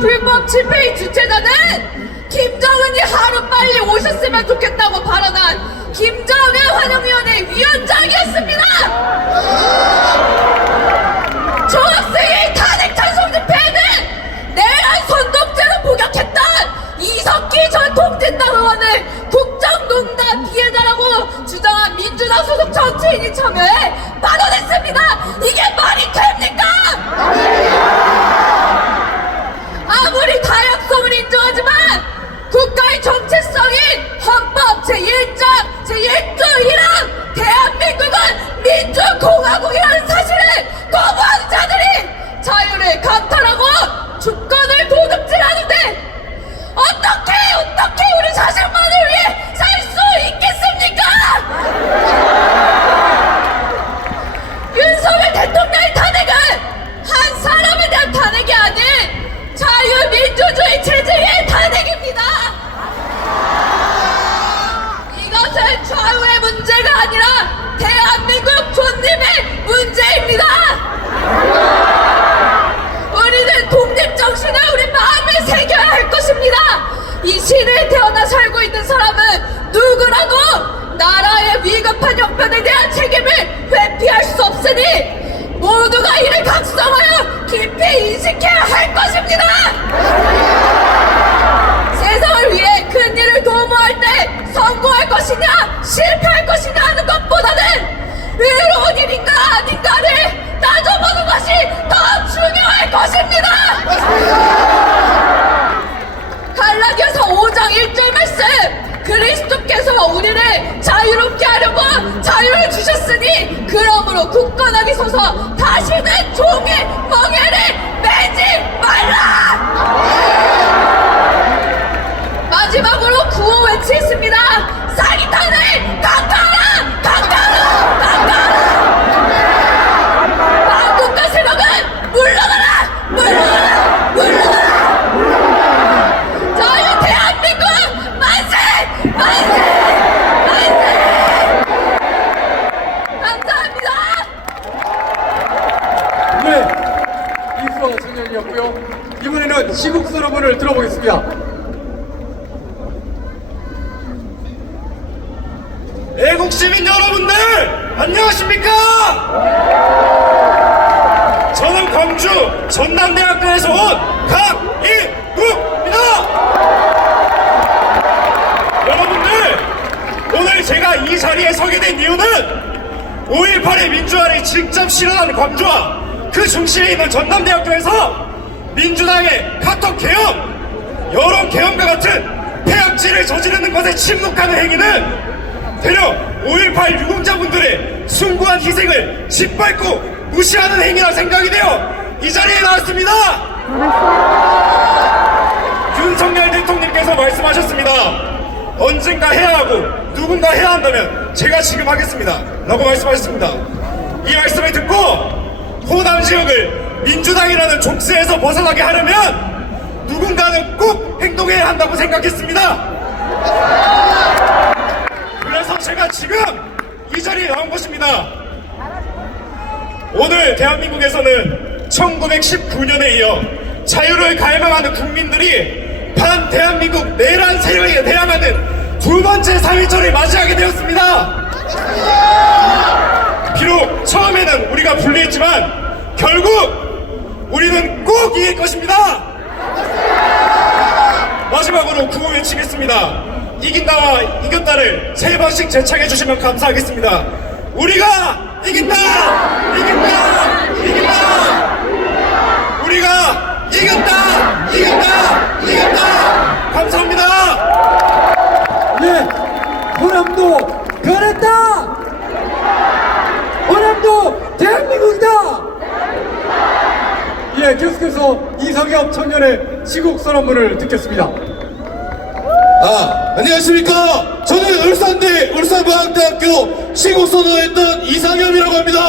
불법 집회의 주최자는 김정은이 하루 빨리 오셨으면 좋겠다고 발언한 김정은 환영위원회 위원장이었습니다. 조학생의 탄핵 찬송 집회에는 내란 선동죄로 복역했던 이석기 전 통진당 의원을 국정농단 피해자라고 주장한 민주당 소속 정치인이 참여해 좌우의 문제가 아니라 대한민국 존립의 문제입니다. 우리는 독립 정신을 우리 마음에 새겨야 할 것입니다. 이 시대에 태어나 살고 있는 사람은 누구라도 나라의 위급한 형편에 대한 책임을 회피할 수 없으니 모두가 이를 각성하여 깊이 인식해야 할 것입니다. 것이냐 실패할 것이냐 하는 것보다는 의로운 일인가 아닌가를 따져보는 것이 더 중요할 것입니다. 갈라디아서 5장 1절 말씀 그리스도께서 우리를 자유롭게 하려고 자유를 주셨으니 그러므로 굳건하게 서서 다시는 종의 멍에를 매지 말라 마지막으로 구호 외치겠습니다 사기탄을 강타하라 강타하라 강타하라 망국과 세력은 물러가라 물러가라 물러가라 자유 대한민국 만세! 만세! 만세! 감사합니다. 네, 청년이었고요. 이번에는 시국 서러분을 들어보겠습니다. 애국 시민 여러분들 안녕하십니까? 저는 광주 전남대학교에서 온 강인국입니다. 여러분들 오늘 제가 이 자리에 서게 된 이유는 5.18의 민주화를 직접 실현한 광주와 그 중심에 있는 전남대학교에서 민주당의 카톡 개혁, 여론 개혁과 같은 폐악질을 저지르는 것에 침묵하는 행위는 대려 5.18 유공자분들의 숭고한 희생을 짓밟고 무시하는 행위라 생각이 되어 이 자리에 나왔습니다. 윤석열 대통령께서 말씀하셨습니다. 언젠가 해야 하고 누군가 해야 한다면 제가 지금 하겠습니다. 라고 말씀하셨습니다. 이 말씀을 듣고 호남 지역을 민주당이라는 족쇄에서 벗어나게 하려면 누군가는 꼭 행동해야 한다고 생각했습니다. 그래서 제가 지금 이 자리에 나온 것입니다. 오늘 대한민국에서는 1919년에 이어 자유를 갈망하는 국민들이 반 대한민국 내란 세력에 대항하는 두 번째 3.1절을 맞이하게 되었습니다. 비록 처음에는 우리가 불리했지만 결국 우리는 꼭 이길 것입니다. 마지막으로 구호 외치겠습니다. 이긴다와 이겼다를 세 번씩 재창해 주시면 감사하겠습니다. 우리가 이긴다! 이긴다! 이긴다! 우리가 이겼다! 이겼다! 감사합니다! 예, 호남도 변했다! 호남도 대한민국이다! 예, 계속해서 이성엽 청년의 시국 서러분을 듣겠습니다. 아, 안녕하십니까. 저는 울산대 울산과학대학교 시국 선언했던 이상엽이라고 합니다.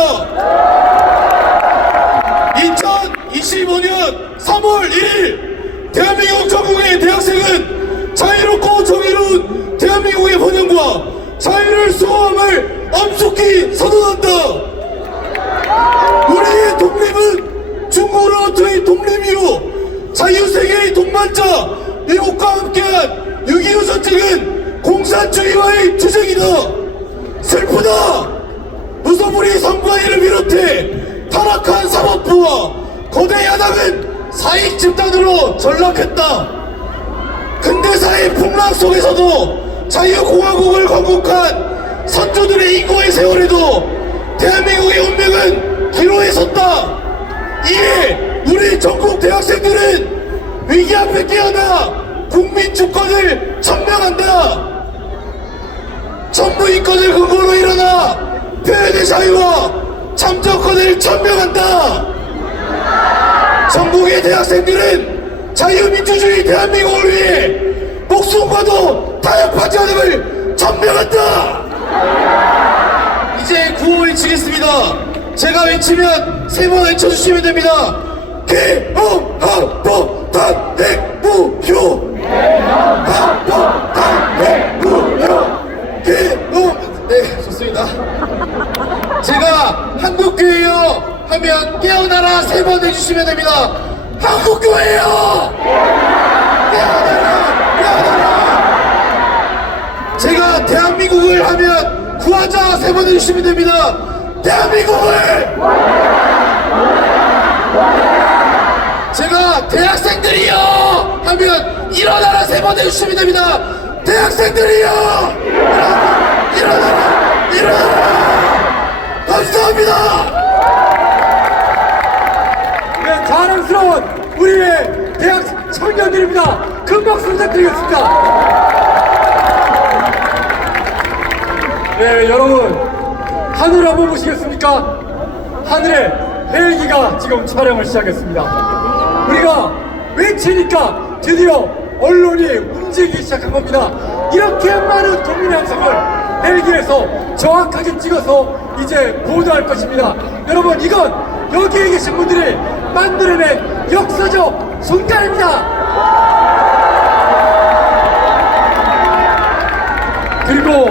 2025년 3월 1일 대한민국 전국의 대학생은 자유롭고 정의로운 대한민국의 번영과 자유를 수호함을 엄숙히 선언한다. 우리의 독립은 중국으로부터의 독립이요 자유세계의 동반자 미국과 함께한 6.25 전쟁은 공산주의와의 투쟁이다. 슬프다. 무소불위 선관위를 비롯해 타락한 사법부와 거대 야당은 사익 집단으로 전락했다. 근대사의 풍랑 속에서도 자유공화국을 건국한 선조들의 인고의 세월에도 대한민국의 운명은 기로에 섰다. 이에 우리 전국 대학생들은 위기 앞에 깨어나 국민 주권을 천명한다. 전부인권을 근거로 일어나 표현의 자유와 참정권을 천명한다. 전국의 대학생들은 자유민주주의 대한민국을 위해 목숨과도 타협하지 않음을 천명한다. 이제 구호 외치겠습니다. 제가 외치면 세 번 외쳐주시면 됩니다. 개헌하법 단핵무효 개헌하법 단핵무효 개헌 네 좋습니다. 제가 한국교회요 하면 깨어나라 세 번 해주시면 됩니다. 한국교회요! 깨어나라! 깨어나라! 제가 대한민국을 하면 구하자 세 번 해주시면 됩니다. 대한민국을! 제가 대학생들이요 하면 일어나라 세 번 해주시면 됩니다. 대학생들이요! 일어나라! 일어나라! 일어나라! 감사합니다! 네, 자랑스러운 우리의 대학 청년들입니다. 큰 박수 부탁드리겠습니다. 네, 여러분 하늘 한번 보시겠습니까? 하늘에 헬기가 지금 촬영을 시작했습니다. 우리가 외치니까 드디어 언론이 움직이기 시작한 겁니다. 이렇게 많은 국민의 함성을 헬기에서 정확하게 찍어서 이제 보도할 것입니다. 여러분 이건 여기에 계신 분들이 만들어낸 역사적 순간입니다. 그리고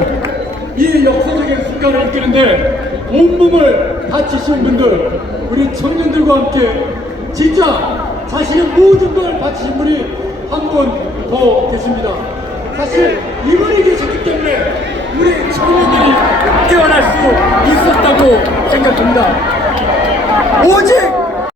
이 역사적인 순간을 이끄는데 온몸을 바치신 분들 우리 청년들과 함께 진짜 자신의 모든 걸 바치신 분이 한 분 더 계십니다. 사실 이분이 계셨기 때문에 우리 청년들이 깨어날 수 있었다고 생각합니다. 오직